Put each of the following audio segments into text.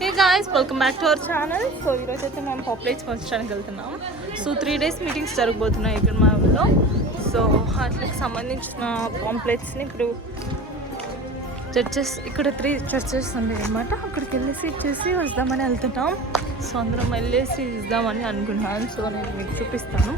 Hey guys, welcome back to our channel. So ఈరోజు అయితే మేము పాపులేట్స్ పంచడానికి వెళ్తున్నాం. సో 3 days మీటింగ్స్ జరగబోతున్నాయి ఇక్కడ మా ఊళ్ళో. సో వాటికి సంబంధించిన పాంప్లెట్స్ని ఇప్పుడు చర్చెస్, ఇక్కడ 3 churches ఉన్నాయి అనమాట. అక్కడికి వెళ్ళేసి ఇచ్చేసి వద్దామని వెళ్తున్నాం. సో అందరం వెళ్ళేసి ఇద్దామని అనుకుంటున్నాను. సో నేను మీకు చూపిస్తాను.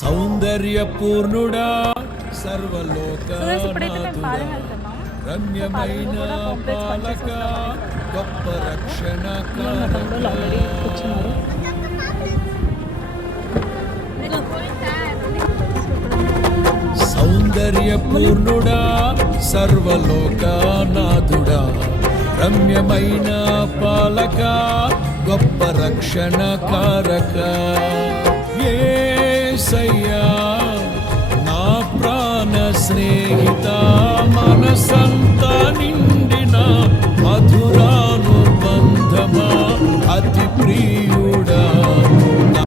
సౌందర్యపూర్ణుడా సర్వలోకనాథుడా రమ్యమైన పాలక గొప్ప రక్షణకారక సౌందర్యపూర్ణుడా సర్వలోకనాథుడా రమ్యమైన పాలక గొప్ప రక్షణకారక యేసయ్యా నా ప్రాణ స్నేహిత మనసంతా నిండిన మధురానుబంధమా అతి ప్రియుడా